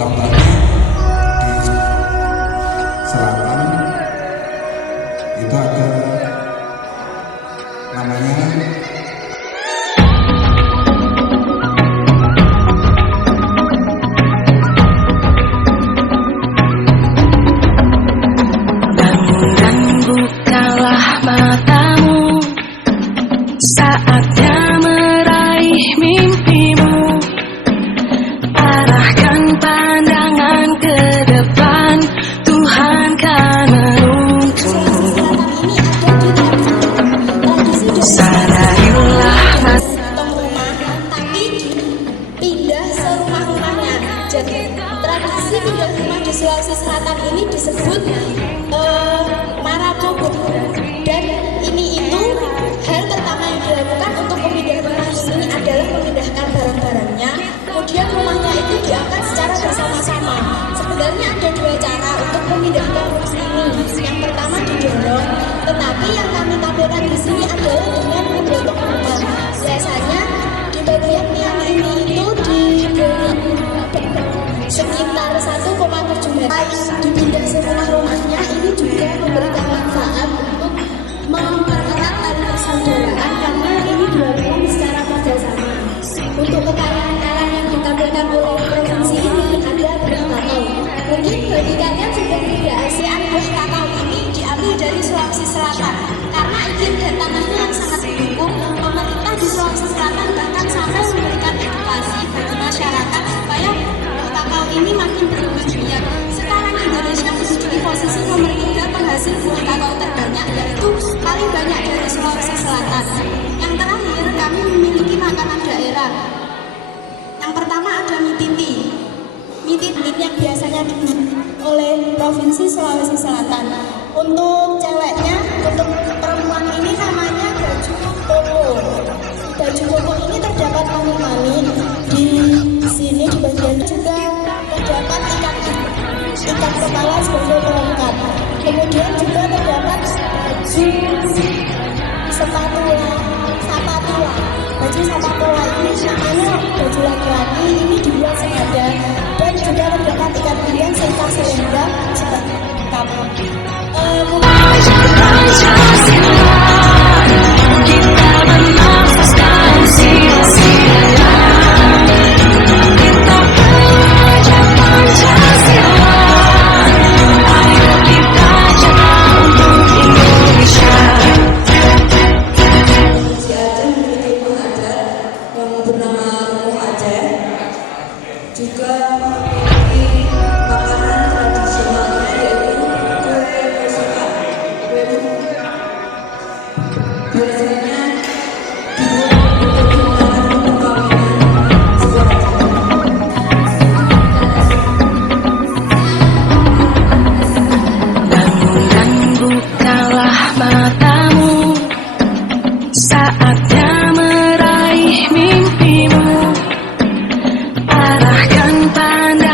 Contohnya di selatan itu ada namanya bukalah matamu, saatnya meraih mimpimu. Arahkan pandangan ke depan, Tuhan kan menuntunmu. Sadarilah rumah, tapi pindah serumah-rumahnya. Jadi tradisi pindah rumah di Sulawesi Selatan ini disebut Marabogo, dan itu hal pertama yang dilakukan untuk pemindah rumah ini adalah memindahkan barang-barangnya, kemudian rumahnya itu diangkat secara bersama-sama. Sebenarnya ada dua cara untuk memindahkan rumah ini. Yang pertama didorong, tetapi yang kami tampilkan di sini adalah dengan menggotong rumah. Biasanya di bagian tiang ini itu diberi sekitar 1,7 meter. Dipindah semua rumahnya ini juga memberikan manfaat untuk mempererat tali persaudaraan karena ini dilakukan secara kerjasama. Untuk kekayaan yang ditampilkan oleh provinsi ini ada buah kakao. Mungkin bagi kalian sudah tidak asing, buah kakao ini diambil dari Sulawesi Selatan karena iklim dan tanahnya yang sangat mendukung. Pemerintah di Sulawesi Selatan bahkan sampai memberikan edukasi bagi masyarakat supaya buah kakao ini makin berkembang biak. Sekarang Indonesia menduduki posisi nomor 3 penghasil buah kakao terbanyak, yaitu paling banyak dari Sulawesi Selatan. Yang terakhir, kami memiliki makanan daerah. Yang pertama ada mie titi. Mie titi yang biasanya dibuat oleh Provinsi Sulawesi Selatan. Untuk ceweknya, untuk perempuan ini namanya baju koko. Baju koko ini terdapat mani-mani di sini, di bagian juga terdapat ikat kepala sebagai pelengkap. Kemudian juga terdapat baju sapatula. Baju sapatula ini namanya baju laki-laki, ini dibuat sengaja, dan juga terdapat ikat pinggang serta selendang sebagai pelengkap. kita bernafaskan sila-sila. Kita belajar Pancasila. Ayo kita jaga untuk Indonesia. Di Aceh memiliki rumah adat yang bernama Rumah Aceh, juga memiliki makanan tradisionalnya yaitu kue besuka. Biasanya dibuat untuk digunakan untuk perkawinan sebuah Bangun dan bukalah matamu, saatnya meraih mimpimu. Arahkan pandang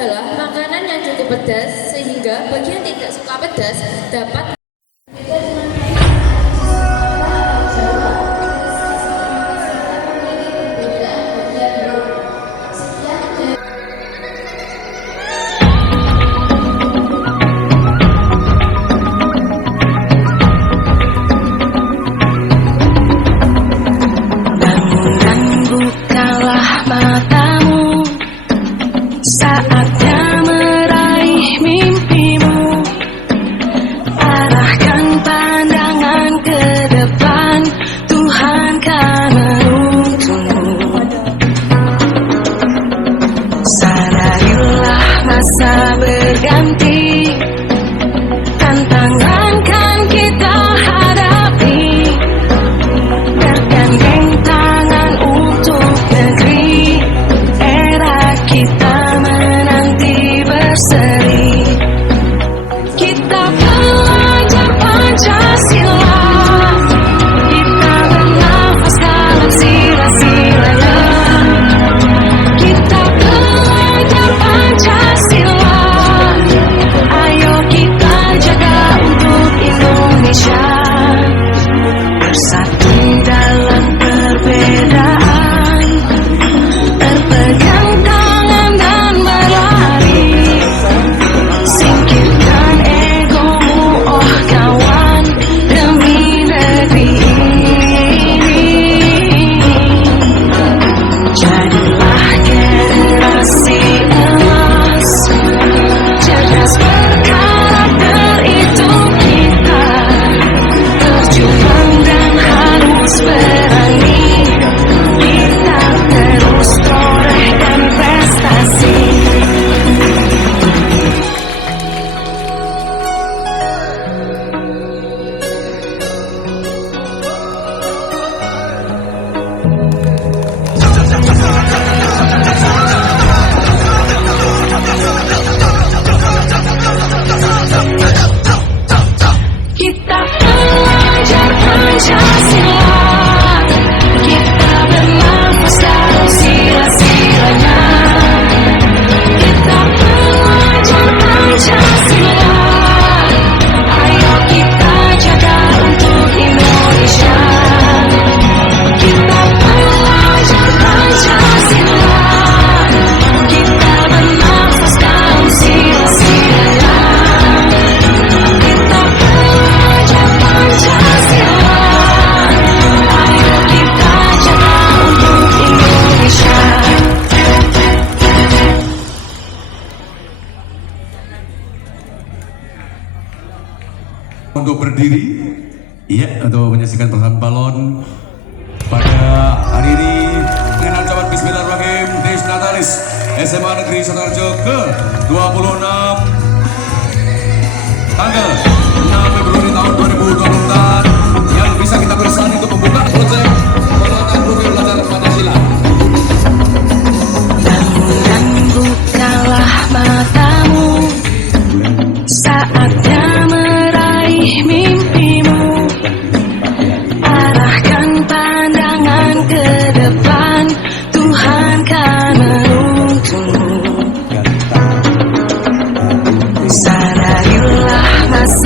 adalah makanan yang cukup pedas sehingga bagi yang tidak suka pedas dapat Bangun bukalah matamu, saatnya meraih mimpimu. Arahkan pandangan ke depan, Tuhan kan menuntunmu. Sadarilah masa berganti, tantangan kan kita hadapi. Bergandeng tangan untuk negeri, era kita menanti berseri. Kita belajar Pancasila, kita bernafas dalam sila-silanya. Kita belajar Pancasila, ayo kita jaga untuk Indonesia. Bersatu dalam perbedaan, berpegang tangan dan berlari. Singkirkan egomu, oh kawan, demi negeri ini. Jadilah generasi emas, cerdas berkarakter itu kita. Berjuang dan harus berani, kita terus torehkan prestasi. Kita belajar Pancasila, kita bernafas dalam sila-silanya. Kita belajar Pancasila, ayo kita jaga untuk Indonesia. Kita belajar Pancasila, kita bernafas dalam sila-silanya. Kita belajar Pancasila, ayo kita jaga untuk Indonesia. Untuk berdiri, iya, untuk menyaksikan persembahan balon pada hari ini dengan ucapan Bismillahirrahmanirrahim. Des Natalis SMA Negeri Sotarjo ke-26 tanggal 6 Februari tahun 2024 yang bisa kita bersani untuk membuka proyek penguatan profil belajar Pancasila. Bangun dan bukalah matamu, saatnya meraih mimpimu. Arahkan pandangan ke depan, Tuhan kan menuntunmu. Sadarilah masa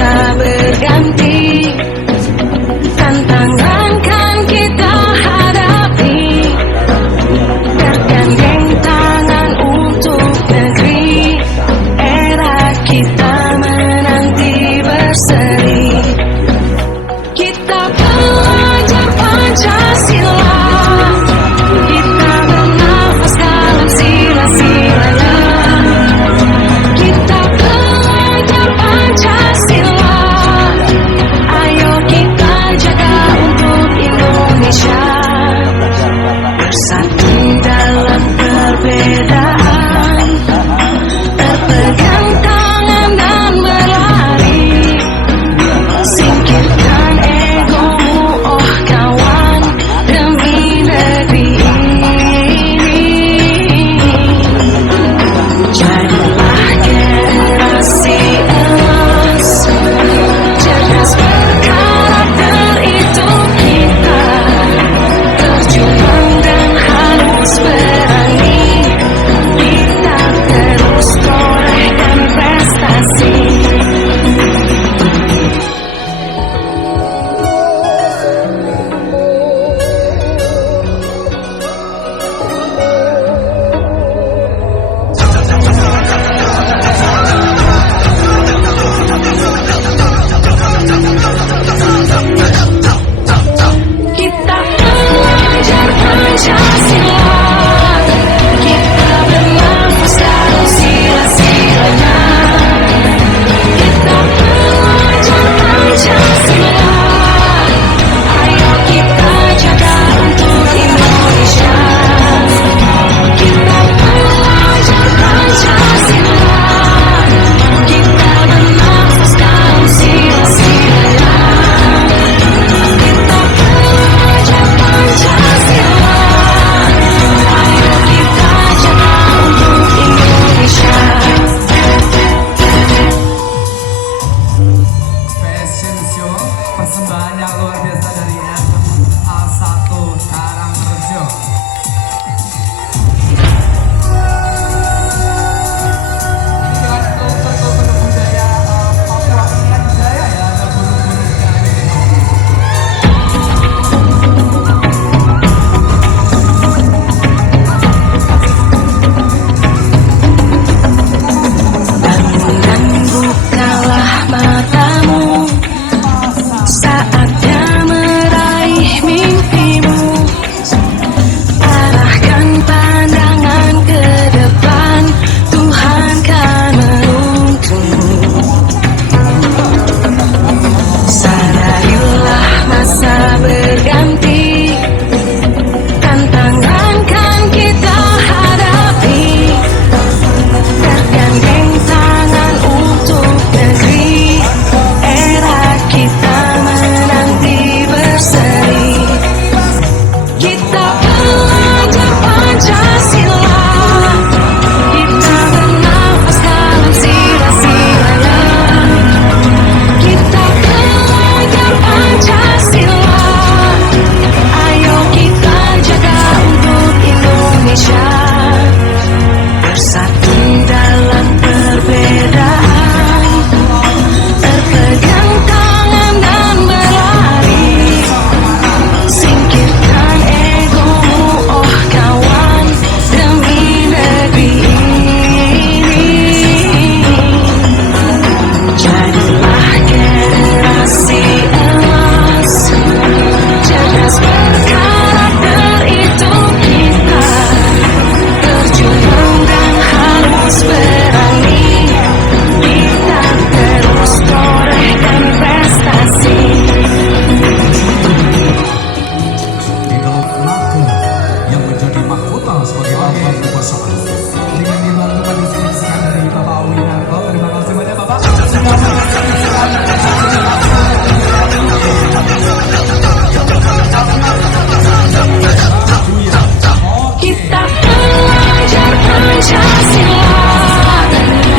Kita belajar Pancasila,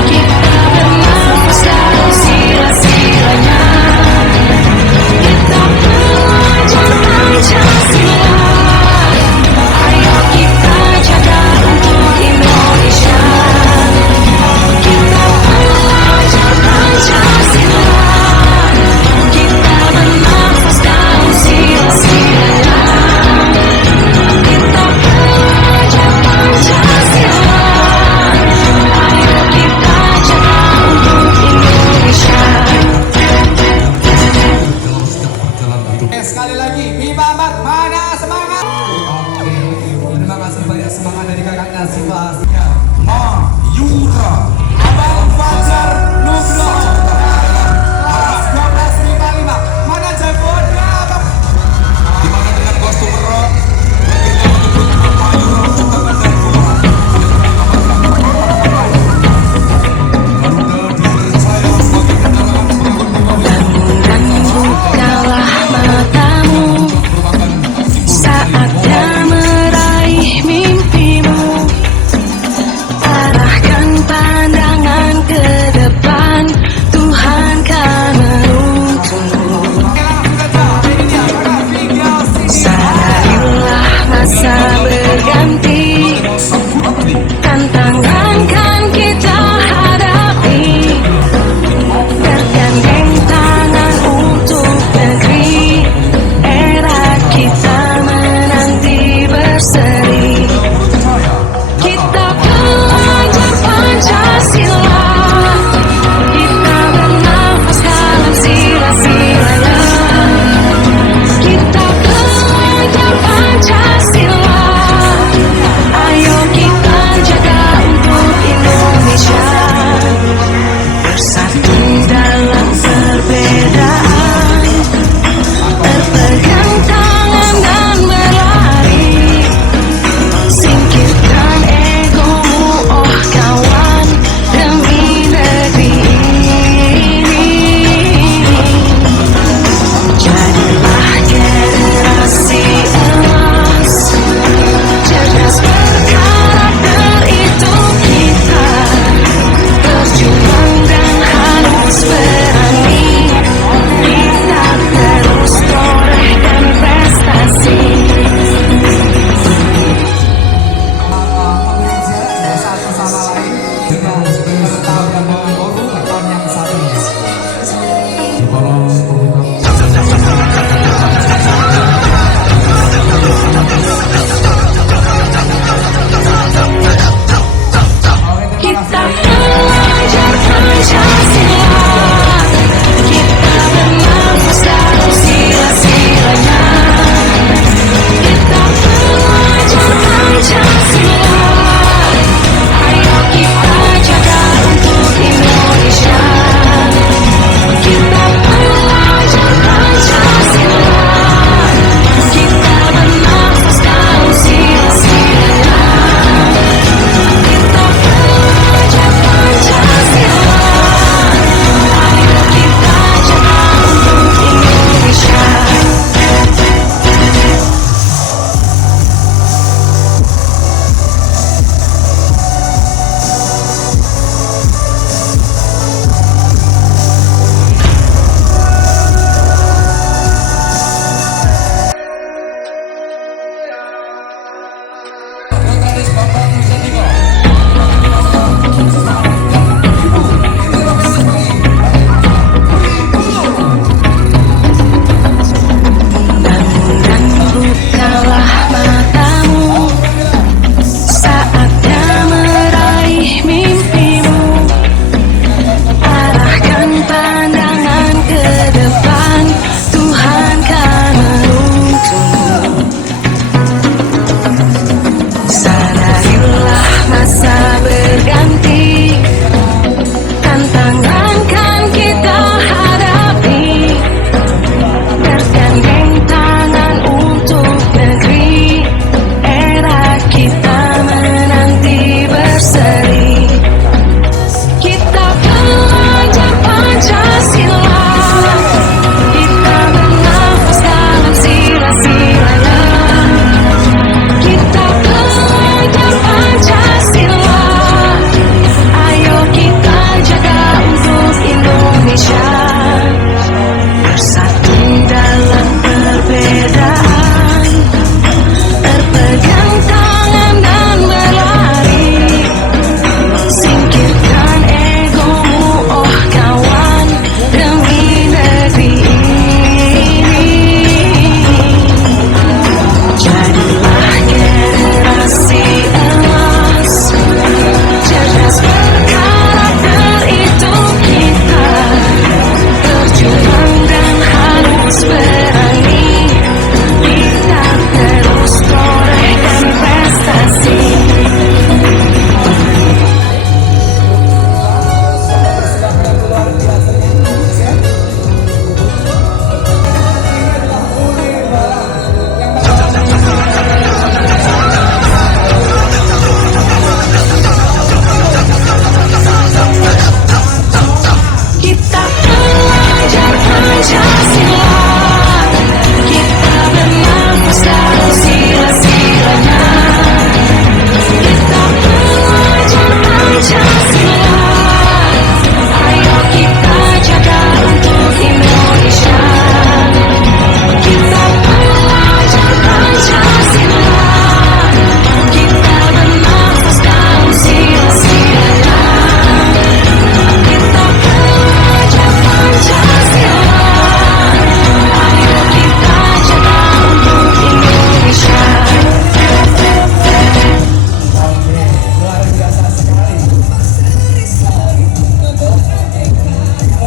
kita bernafas dalam sila-silanya. Kita belajar Pancasila, ayo kita jaga untuk Indonesia. Kita belajar Pancasila,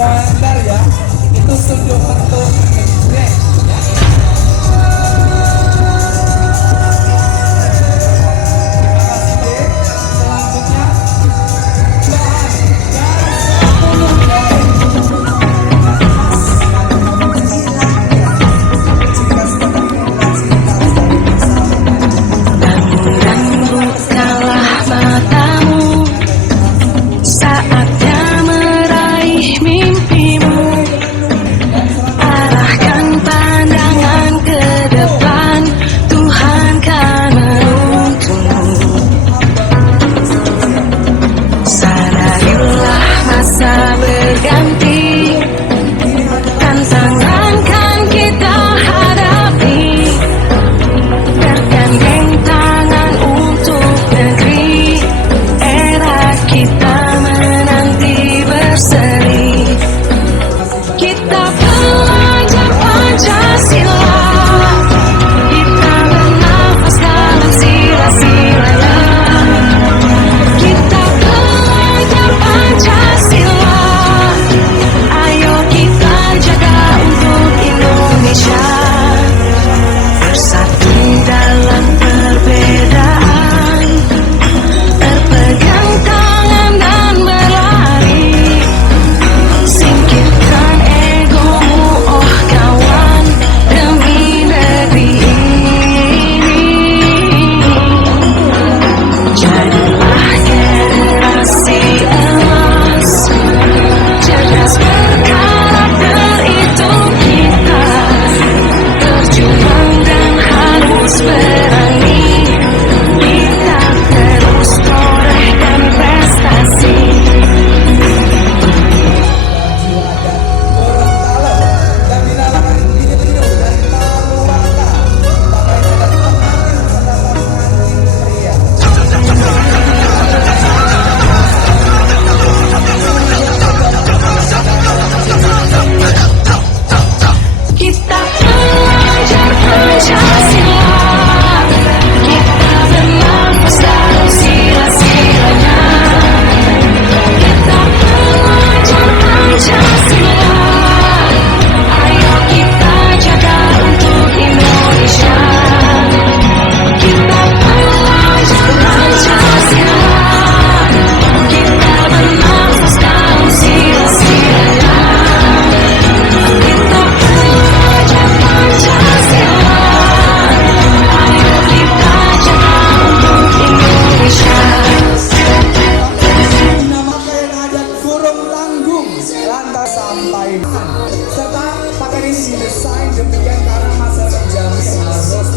Bentar ya, itu sudut bentuk grek ya. Selanjutnya bahan Bukalah matamu, saatnya meraih mimpimu. Arahkan pandangan ke depan, Tuhan kan menuntunmu. Sadarilah masa berganti, tantangan kan kita hadapi. Bergandeng tangan untuk negeri, era kita menanti berseri. Kita belajar Pancasila, kita bernafas dalam sila-silanya. Kita belajar Pancasila, ayo kita jaga untuk Indonesia. Bersatu dalam perbedaan, berpegang tangan dan berlari. Singkirkan egomu, oh kawan, demi negeri ini. Jadilah generasi emas, cerdas berkarakter itu kita. Berjuang dan harus berani, kita terus torehkan prestasi. Kita belajar Pancasila, kita bernafas dalam sila-silanya. Kita belajar Pancasila, ayo kita jaga untuk Indonesia. Kita belajar Pancasila, kita bernafas dalam sila-silanya. Kita belajar Pancasila, ayo kita jaga untuk Indonesia. nama pakaian adat kurung tanggung lantas sampai serta pakaian ini didesain demikian karena masa terjamin harus